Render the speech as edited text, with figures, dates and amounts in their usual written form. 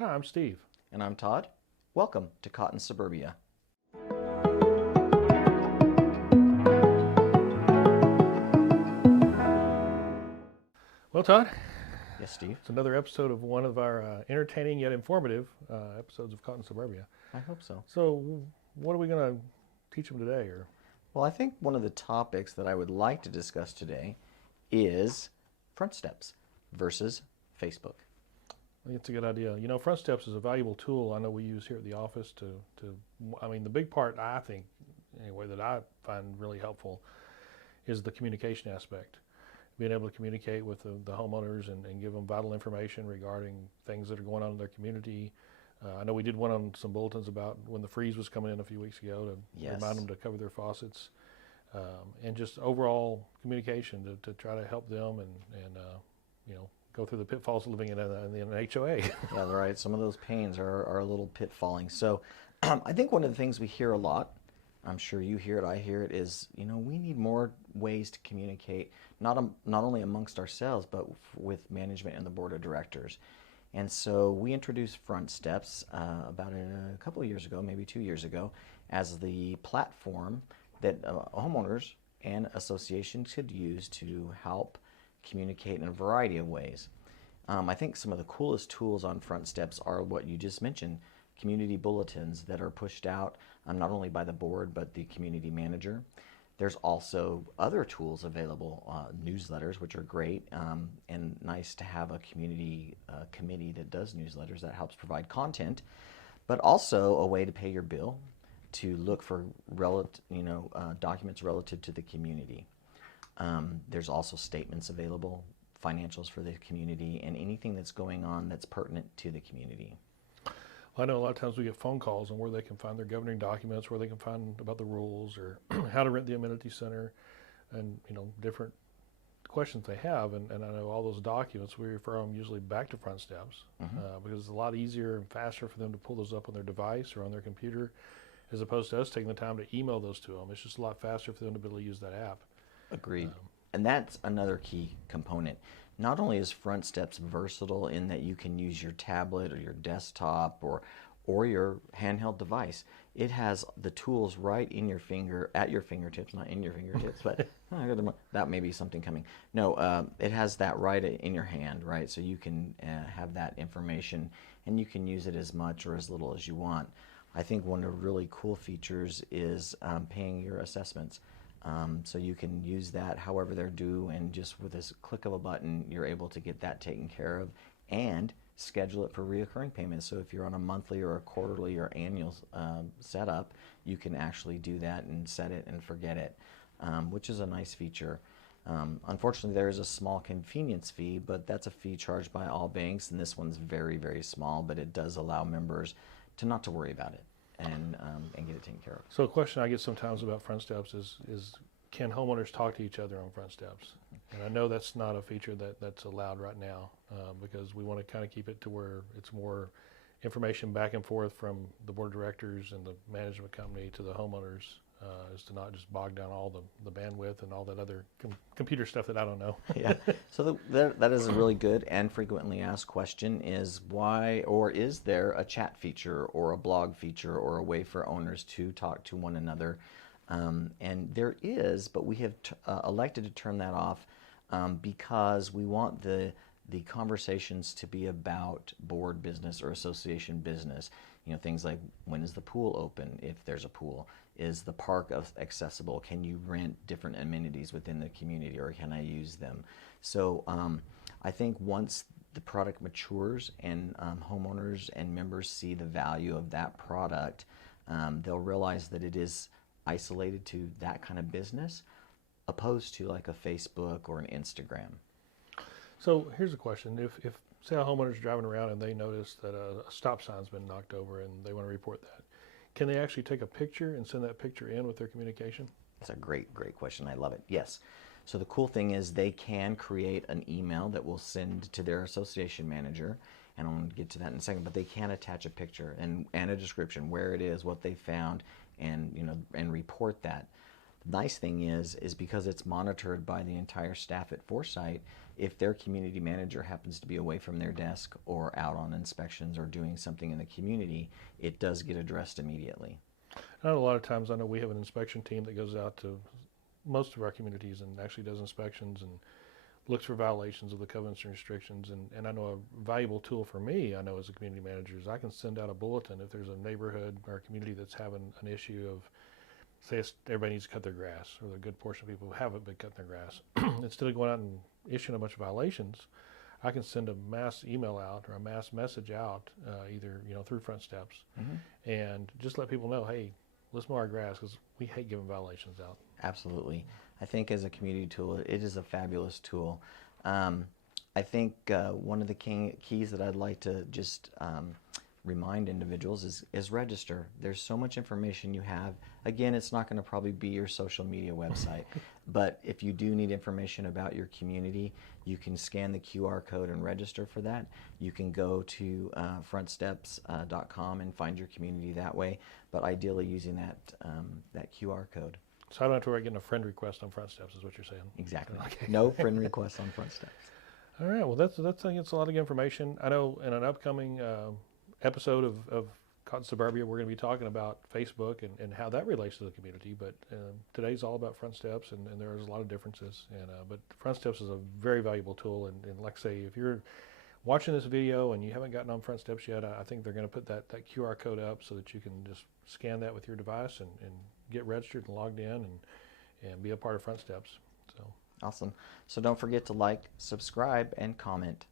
Hi, I'm Steve. And I'm Todd. Welcome to Cotton Suburbia. Well, Todd, Yes, Steve. it's another episode of one of our entertaining yet informative episodes of Cotton Suburbia. I hope so. So, what are we going to teach them today? Or Well, I think one of the topics that I would like to discuss today is Frontsteps versus Facebook. I think it's a good idea. You know, Frontsteps is a valuable tool I know we use here at the office I mean, the big part I think, anyway, that I find really helpful is the communication aspect. Being able to communicate with the homeowners and give them vital information regarding things that are going on in their community. I know we did one on some bulletins about when the freeze was coming in a few weeks ago to Yes. remind them to cover their faucets, and just overall communication to try to help them and go through the pitfalls of living in an HOA. Yeah, right. Some of those pains are a little pitfalling. So I think one of the things we hear a lot, I'm sure you hear it, I hear it, is, we need more ways to communicate, not only amongst ourselves, but with management and the board of directors. And so we introduced Frontsteps about a couple of years ago, maybe 2 years ago, as the platform that homeowners and associations could use to help communicate in a variety of ways. I think some of the coolest tools on Frontsteps are what you just mentioned, community bulletins that are pushed out not only by the board but the community manager. There's also other tools available, newsletters, which are great and nice to have a community committee that does newsletters that helps provide content, but also a way to pay your bill, to look for documents relative to the community. There's also statements available, financials for the community, and anything that's going on that's pertinent to the community. I know a lot of times we get phone calls on where they can find their governing documents, where they can find about the rules or how to rent the amenity center, and different questions they have. And I know all those documents, we refer them usually back to Frontsteps because it's a lot easier and faster for them to pull those up on their device or on their computer, as opposed to us taking the time to email those to them. It's just a lot faster for them to be able to use that app. Agreed. And that's another key component. Not only is Frontsteps versatile in that you can use your tablet or your desktop or your handheld device, it has the tools right in your at your fingertips, not in your fingertips, but that may be something coming. No, it has that right in your hand, right? So you can have that information and you can use it as much or as little as you want. I think one of the really cool features is paying your assessments. So you can use that however they're due, and just with this click of a button, you're able to get that taken care of and schedule it for reoccurring payments. So if you're on a monthly or a quarterly or annual setup, you can actually do that and set it and forget it, which is a nice feature. Unfortunately, there is a small convenience fee, but that's a fee charged by all banks, and this one's very, very small, but it does allow members to not to worry about it. And get it taken care of. So a question I get sometimes about Frontsteps is can homeowners talk to each other on Frontsteps? And I know that's not a feature that's allowed right now because we want to kind of keep it to where it's more information back and forth from the board of directors and the management company to the homeowners, is to not just bog down all the bandwidth and all that other computer stuff that I don't know. Yeah, so that is a really good and frequently asked question, is why, or is there a chat feature or a blog feature or a way for owners to talk to one another? And there is, but we have elected to turn that off because we want the conversations to be about board business or association business. Things like, when is the pool open, if there's a pool? Is the park accessible? Can you rent different amenities within the community, or can I use them? So I think once the product matures and homeowners and members see the value of that product, they'll realize that it is isolated to that kind of business, opposed to like a Facebook or an Instagram. So here's a question. If say a homeowner's driving around and they notice that a stop sign's been knocked over and they want to report that, can they actually take a picture and send that picture in with their communication? That's a great question. I love it. Yes. So the cool thing is they can create an email that will send to their association manager, and I'm going to get to that in a second, but they can attach a picture and a description, where it is, what they found, and report that. The nice thing is because it's monitored by the entire staff at Foresight, if their community manager happens to be away from their desk or out on inspections or doing something in the community, it does get addressed immediately. And a lot of times I know we have an inspection team that goes out to most of our communities and actually does inspections and looks for violations of the covenants and restrictions. And I know a valuable tool for me, I know as a community manager, is I can send out a bulletin if there's a neighborhood or a community that's having an issue of, say everybody needs to cut their grass, or a good portion of people who haven't been cutting their grass. Instead of going out and issuing a bunch of violations, I can send a mass email out or a mass message out, either through Frontsteps, and just let people know, hey, let's mow our grass, because we hate giving violations out. Absolutely. I think as a community tool, it is a fabulous tool. I think one of the keys that I'd like to just remind individuals is register. There's so much information you have. Again, it's not going to probably be your social media website, but if you do need information about your community, you can scan the QR code and register for that. You can go to frontsteps.com and find your community that way, but ideally using that QR code. So I don't have to worry getting a friend request on Frontsteps, is what you're saying. Exactly. Okay. No friend requests on Frontsteps. All right. Well, that's I think it's a lot of information. I know in an upcoming episode of Cotton Suburbia, we're going to be talking about Facebook and how that relates to the community. But today's all about Frontsteps, and there's a lot of differences. But Frontsteps is a very valuable tool. And like I say, if you're watching this video and you haven't gotten on Frontsteps yet, I think they're going to put that QR code up so that you can just scan that with your device and get registered and logged in and be a part of Frontsteps. So awesome. So don't forget to like, subscribe, and comment.